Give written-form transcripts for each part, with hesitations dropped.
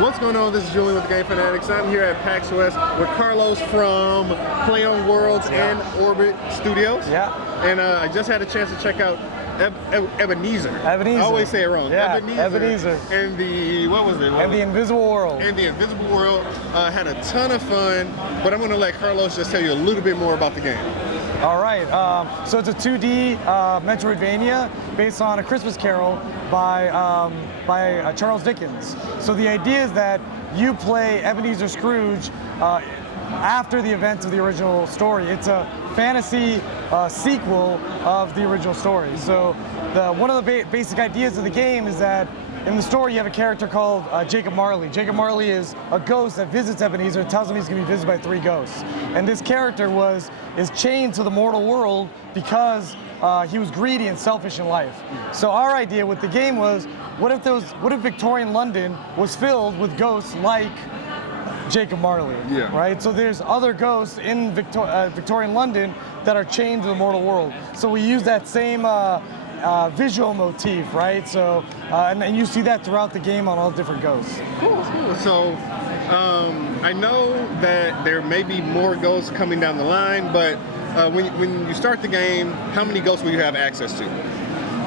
What's going on? This is Julian with the Game Fanatics. I'm here at PAX West with Carlos from Play on Worlds and Orbit Studios. Yeah. And I just had a chance to check out Ebenezer. Ebenezer. I always say it wrong. Yeah, Ebenezer. And the, what was it? And the Invisible World. And the Invisible World. Had a ton of fun, but I'm going to let Carlos just tell you a little bit more about the game. All right, so it's a 2D Metroidvania based on A Christmas Carol by Charles Dickens. So the idea is that you play Ebenezer Scrooge after the events of the original story. It's a fantasy sequel of the original story. So one of the basic ideas of the game is that in the story, you have a character called Jacob Marley. Jacob Marley is a ghost that visits Ebenezer and tells him he's going to be visited by 3 ghosts. And this character is chained to the mortal world because he was greedy and selfish in life. So our idea with the game was, what if Victorian London was filled with ghosts like Jacob Marley? Yeah. Right? So there's other ghosts in Victorian London that are chained to the mortal world. So we use that same visual motif, right? So, and you see that throughout the game on all different ghosts. Cool. So, I know that there may be more ghosts coming down the line, but when you start the game, how many ghosts will you have access to?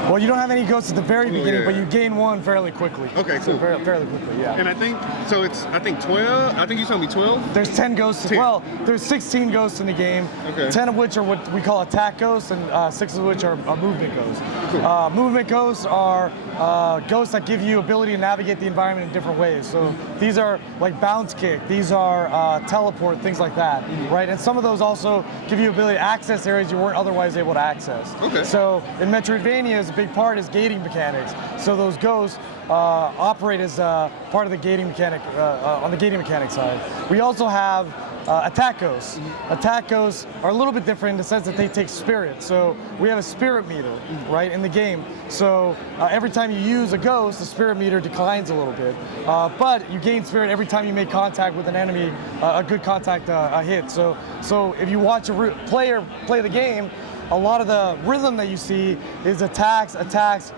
Well, you don't have any ghosts at the very beginning, but you gain one fairly quickly. Okay, cool. So fairly quickly, yeah. And I think, so it's, I think 12, I think you told me 12? There's 10 ghosts, 10. Well, there's 16 ghosts in the game, okay. 10 of which are what we call attack ghosts, and 6 of which are movement ghosts. Cool. Movement ghosts are ghosts that give you ability to navigate the environment in different ways. So these are like bounce kick, these are teleport, things like that, right? And some of those also give you ability to access areas you weren't otherwise able to access. Okay. So in Metroidvania, a big part is gating mechanics. So those ghosts operate as part of the gating mechanic, on the gating mechanic side. We also have attack ghosts. Attack ghosts are a little bit different in the sense that they take spirit. So we have a spirit meter, right, in the game. So every time you use a ghost, the spirit meter declines a little bit. But you gain spirit every time you make contact with an enemy, a good contact hit. So if you watch a player play the game, a lot of the rhythm that you see is attacks,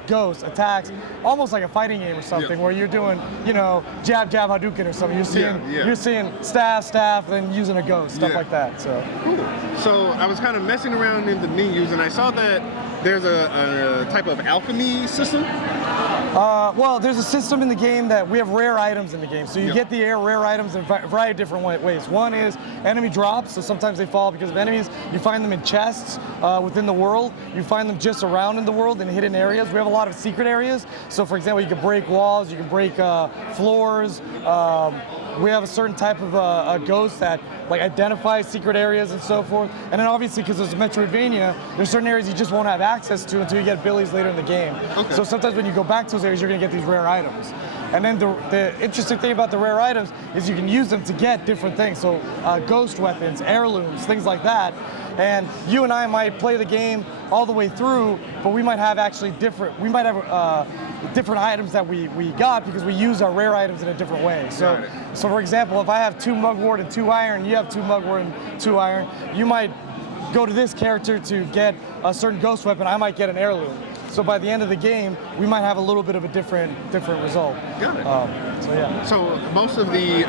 ghosts, attacks, almost like a fighting game or something, where you're doing, you know, jab, Hadouken or something. You're seeing staff, then using a ghost, stuff like that. So. Cool. So I was kind of messing around in the menus, and I saw that there's a type of alchemy system. Well, there's a system in the game that we have rare items in the game. So you get the rare items in a variety of different ways. One is enemy drops, so sometimes they fall because of enemies. You find them in chests within the world. You find them just around in the world in hidden areas. We have a lot of secret areas. So for example, you can break walls, you can break floors. We have a certain type of a ghost that like identifies secret areas and so forth. And then obviously, because it's a Metroidvania, there's certain areas you just won't have access to until you get abilities later in the game. Okay. So sometimes when you go back to those areas, you're gonna get these rare items. And then the interesting thing about the rare items is you can use them to get different things. So ghost weapons, heirlooms, things like that. And you and I might play the game all the way through, but we might have different items that we got because we use our rare items in a different way. So for example, if I have 2 mugwort and 2 iron, you have 2 mugwort and 2 iron, you might go to this character to get a certain ghost weapon, I might get an heirloom. So by the end of the game, we might have a little bit of a different result. Got it. So yeah. So most of the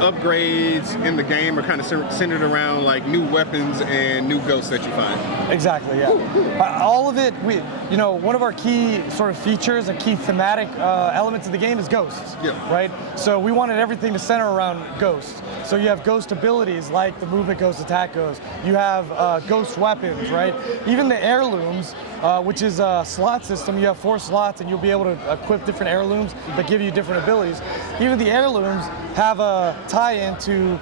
upgrades in the game are kind of centered around like new weapons and new ghosts that you find. Exactly, yeah. All of it, one of our key sort of features and key thematic elements of the game is ghosts. Yeah. Right? So we wanted everything to center around ghosts. So you have ghost abilities like the movement ghost, attack ghost. You have ghost weapons, right? Even the heirlooms, which is a slot system. You have 4 slots and you'll be able to equip different heirlooms that give you different abilities. Even the heirlooms have a tie-in to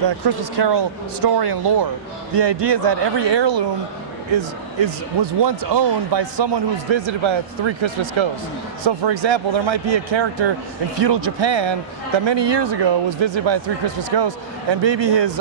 the Christmas Carol story and lore. The idea is that every heirloom was once owned by someone who was visited by 3 Christmas ghosts. So for example, there might be a character in feudal Japan that many years ago was visited by 3 Christmas ghosts, and maybe his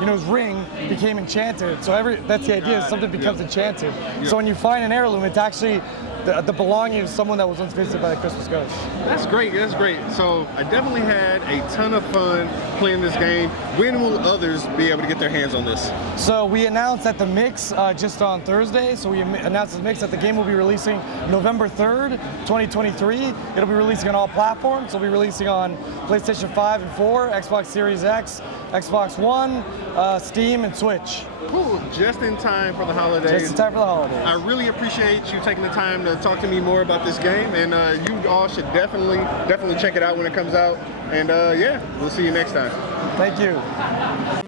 his ring became enchanted. So that's the idea, something becomes enchanted. So when you find an heirloom, it's actually the belonging of someone that was once visited by the Christmas ghost. That's great. That's great. So I definitely had a ton of fun playing this game. When will others be able to get their hands on this? So we announced at the Mix just on Thursday. So we announced at the Mix that the game will be releasing November 3rd, 2023. It'll be releasing on all platforms. It'll be releasing on PlayStation 5 and 4, Xbox Series X, Xbox One, Steam, and Switch. Cool. Just in time for the holidays. Just in time for the holidays. I really appreciate you taking the time to talk to me more about this game, and you all should definitely check it out when it comes out. And yeah, we'll see you next time. Thank you.